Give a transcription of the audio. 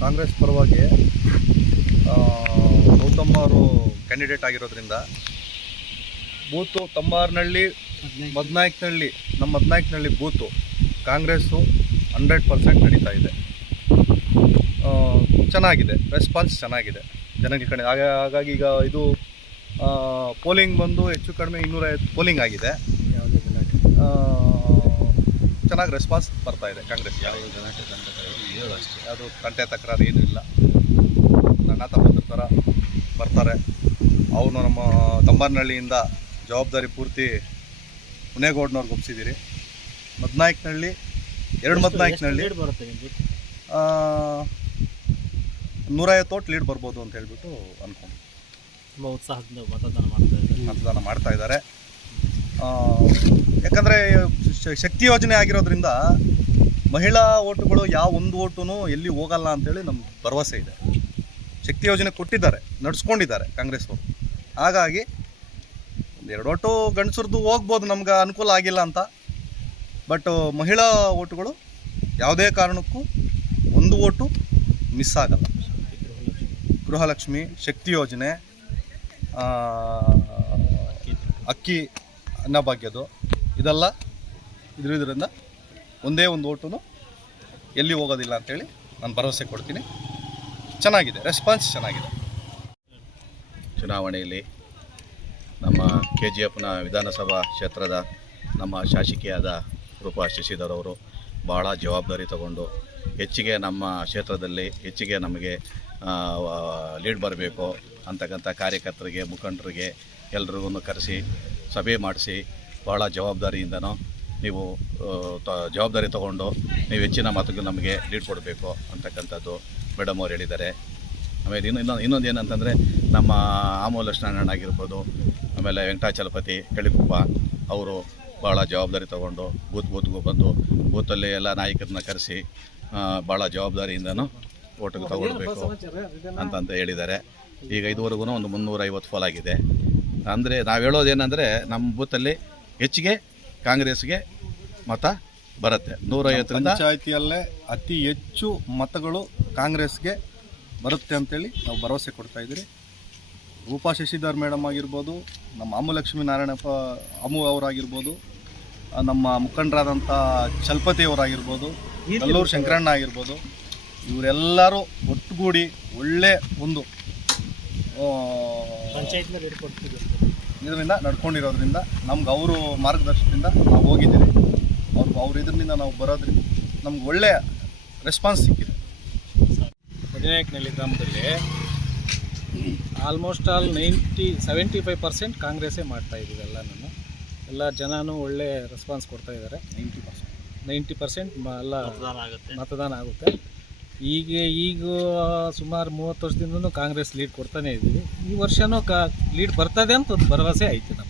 ಕಾಂಗ್ರೆಸ್ ಪರವಾಗಿ ಗೌತಮ್ ಅವರು ಕ್ಯಾಂಡಿಡೇಟ್ ಆಗಿರೋದ್ರಿಂದ, ಬೂತು ತಂಬಾರ್ನಹಳ್ಳಿ ಮದ್ನಾಯ್ಕನಹಳ್ಳಿ ನಮ್ಮ Madnaykanahalli booth Congress hundred percent ನಡೀತಾ ಇದೆ. ಚೆನ್ನಾಗಿದೆ ರೆಸ್ಪಾನ್ಸ್ ಚೆನ್ನಾಗಿದೆ, ಜನಗಳ ಕಡೆ. ಹಾಗ- ಹಾಗಾಗಿ ಈಗ ಇದು ಪೋಲಿಂಗ್ ಬಂದು ಹೆಚ್ಚು ಕಡಿಮೆ ಇನ್ನೂರೈವತ್ತು ಪೋಲಿಂಗ್ ಆಗಿದೆ. ಚೆನ್ನಾಗಿ ರೆಸ್ಪಾನ್ಸ್ ಬರ್ತಾ ಇದೆ ಕಾಂಗ್ರೆಸ್ ಅದು ತಂಟೆ ತಕರಾರು ಏನೂ ಇಲ್ಲ. ನನ್ನ ತಮ್ಮಂದ್ರ ಥರ ಬರ್ತಾರೆ. ಅವನು ನಮ್ಮ ತಂಬಾರ್ನಹಳ್ಳಿಯಿಂದ ಜವಾಬ್ದಾರಿ ಪೂರ್ತಿ ಮುನೇಗೌಡನವ್ರಿಗೆ ಒಪ್ಸಿದ್ದೀರಿ ಮದ್ನಾಯಕ್ನಹಳ್ಳಿ ಎರಡು ಮದ್ನಾಯಕ್ನಹಳ್ಳಿ. ನೂರೈವತ್ತು ಓಟ್ ಲೀಡ್ ಬರ್ಬೋದು ಅಂತ ಹೇಳ್ಬಿಟ್ಟು ಅನ್ಕೊಂಡು ತುಂಬ ಉತ್ಸಾಹದಿಂದ ಮತದಾನ ಮಾಡ್ತಾ ಇದ್ದಾರೆ. ಮತದಾನ ಮಾಡ್ತಾ ಇದ್ದಾರೆ. ಯಾಕಂದರೆ ಶಕ್ತಿ ಯೋಜನೆ ಆಗಿರೋದ್ರಿಂದ ಮಹಿಳಾ ಓಟುಗಳು ಯಾವ ಒಂದು ಓಟು ಎಲ್ಲಿ ಹೋಗಲ್ಲ ಅಂತೇಳಿ ನಮ್ಗೆ ಭರವಸೆ ಇದೆ. ಶಕ್ತಿ ಯೋಜನೆ ಕೊಟ್ಟಿದ್ದಾರೆ, ನಡೆಸ್ಕೊಂಡಿದ್ದಾರೆ ಕಾಂಗ್ರೆಸ್ ಅವರು. ಹಾಗಾಗಿ ಎರಡು ಓಟು ಗಂಡಸರದ್ದು ಹೋಗ್ಬೋದು ನಮ್ಗೆ ಅನುಕೂಲ ಆಗಿಲ್ಲ ಅಂತ. ಬಟ್ ಮಹಿಳಾ ಓಟುಗಳು ಯಾವುದೇ ಕಾರಣಕ್ಕೂ ಒಂದು ಓಟು ಮಿಸ್ ಆಗಲ್ಲ. ಗೃಹಲಕ್ಷ್ಮಿ, ಶಕ್ತಿ ಯೋಜನೆ ಅಕ್ಕಿ ಅನ್ನಭಾಗ್ಯದು ಇದೆಲ್ಲ ಇದರಿಂದ ಒಂದೇ ಒಂದು ಓಟು ಎಲ್ಲಿ ಹೋಗೋದಿಲ್ಲ ಅಂತೇಳಿ ನಾನು ಭರವಸೆ ಕೊಡ್ತೀನಿ. ಚೆನ್ನಾಗಿದೆ ರೆಸ್ಪಾನ್ಸ್ ಚೆನ್ನಾಗಿದೆ. ಚುನಾವಣೆಯಲ್ಲಿ ನಮ್ಮ ಕೆ ಜಿ ಎಫ್ನ ವಿಧಾನಸಭಾ ಕ್ಷೇತ್ರದ ನಮ್ಮ ಶಾಸಕಿಯಾದ ರೂಪಾ ಶಶಿಧರ್ ಅವರು ಭಾಳ ಜವಾಬ್ದಾರಿ ತಗೊಂಡು ಹೆಚ್ಚಿಗೆ ನಮ್ಮ ಕ್ಷೇತ್ರದಲ್ಲಿ ಹೆಚ್ಚಿಗೆ ನಮಗೆ ಲೀಡ್ ಬರಬೇಕು ಅಂತಕ್ಕಂಥ ಕಾರ್ಯಕರ್ತರಿಗೆ, ಮುಖಂಡರಿಗೆ ಎಲ್ರಿಗೂ ಕರೆಸಿ, ಸಭೆ ಮಾಡಿಸಿ ಭಾಳ ಜವಾಬ್ದಾರಿಯಿಂದನೂ ನೀವು ತ- ಜವಾಬ್ದಾರಿ ತಗೊಂಡು ನೀವು ಹೆಚ್ಚಿನ ಮಾತುಗಳು ನಮಗೆ ಲೀಡ್ ಕೊಡಬೇಕು ಅಂತಕ್ಕಂಥದ್ದು ಮೇಡಮ್ ಅವ್ರು ಹೇಳಿದ್ದಾರೆ. ಆಮೇಲೆ ಇನ್ನು, ಇನ್ನೊಂದು ಇನ್ನೊಂದು ಏನಂತಂದರೆ ನಮ್ಮ ಆಮೂಲ ಆಗಿರ್ಬೋದು, ಆಮೇಲೆ ವೆಂಕಟಾಚಲಪತಿ ಕಳಿಕುಪ್ಪ ಅವರು ಭಾಳ ಜವಾಬ್ದಾರಿ ತಗೊಂಡು ಬೂತ್, ಬೂತ್ಗೂ ಬಂದು, ಬೂತಲ್ಲಿ ಎಲ್ಲ ನಾಯಕರನ್ನ ಕರೆಸಿ ಭಾಳ ಜವಾಬ್ದಾರಿಯಿಂದನೂ ಓಟಿಗೆ ತಗೊಳ್ಬೇಕು ಅಂತಂತ ಹೇಳಿದ್ದಾರೆ. ಈಗ ಇದುವರೆಗೂ ಒಂದು ಮುನ್ನೂರೈವತ್ತು ಫಾಲ್ ಆಗಿದೆ. ಅಂದರೆ ನಾವು ಹೇಳೋದೇನೆಂದರೆ ನಮ್ಮ ಬೂತಲ್ಲಿ ಹೆಚ್ಚಿಗೆ ಕಾಂಗ್ರೆಸ್ಗೆ ಮತ ಬರುತ್ತೆ. ನೂರೈವತ್ತರಿಂದ ಪಂಚಾಯತಿಯಲ್ಲೇ ಅತಿ ಹೆಚ್ಚು ಮತಗಳು ಕಾಂಗ್ರೆಸ್ಗೆ ಬರುತ್ತೆ ಅಂತೇಳಿ ನಾವು ಭರವಸೆ ಕೊಡ್ತಾ ಇದ್ದೀರಿ. ರೂಪಾ ಶಶಿಧರ್ ಮೇಡಮ್ ಆಗಿರ್ಬೋದು ನಮ್ಮ ಅಮ್ಮಲಕ್ಷ್ಮಿ ನಾರಾಯಣಪ್ಪ ಅಮ್ಮು ಅವರಾಗಿರ್ಬೋದು ನಮ್ಮ ಮುಖಂಡರಾದಂಥ ಚಲಪತಿ ಅವರಾಗಿರ್ಬೋದು ಕಲ್ಲೂರು ಶಂಕರಣ್ಣ ಆಗಿರ್ಬೋದು ಇವರೆಲ್ಲರೂ ಒಟ್ಟುಗೂಡಿ ಒಳ್ಳೆ ಒಂದು ಇದರಿಂದ ನಡ್ಕೊಂಡಿರೋದ್ರಿಂದ ನಮ್ಗೆ ಅವರು ಮಾರ್ಗದರ್ಶನದಿಂದ ನಾವು ಹೋಗಿದ್ದೀವಿ. ಅವ್ರು ಅವ್ರ ಇದರಿಂದ ನಾವು ಬರೋದ್ರಿಂದ ನಮ್ಗೆ ಒಳ್ಳೆಯ ರೆಸ್ಪಾನ್ಸ್ ಸಿಕ್ಕಿದೆ. ಹದಿನಾಯಕನಹಳ್ಳಿ ಗ್ರಾಮದಲ್ಲಿ almost all ninety seventy five percent ಕಾಂಗ್ರೆಸ್ಸೇ ಮಾಡ್ತಾ ಇದ್ದೀವಿ ಎಲ್ಲನೂ ಎಲ್ಲ ಜನನೂ ಒಳ್ಳೆ ರೆಸ್ಪಾನ್ಸ್ ಕೊಡ್ತಾ ಇದ್ದಾರೆ. Ninety percent. ನೈಂಟಿ ಪರ್ಸೆಂಟ್ ಎಲ್ಲ ಮತದಾನ ಆಗುತ್ತೆ. ಮತದಾನ ಆಗುತ್ತೆ. ಈಗ ಈಗ ಸುಮಾರು ಮೂವತ್ತು ವರ್ಷದಿಂದನೂ ಕಾಂಗ್ರೆಸ್ ಲೀಡ್ ಕೊಡ್ತಾನೆ ಇದ್ದೀವಿ ಈ ವರ್ಷನೂ ಕಾ ಲೀಡ್ ಬರ್ತದೆ ಅಂತ ಒಂದು ಭರವಸೆ ಐತೆ ನಮಗೆ.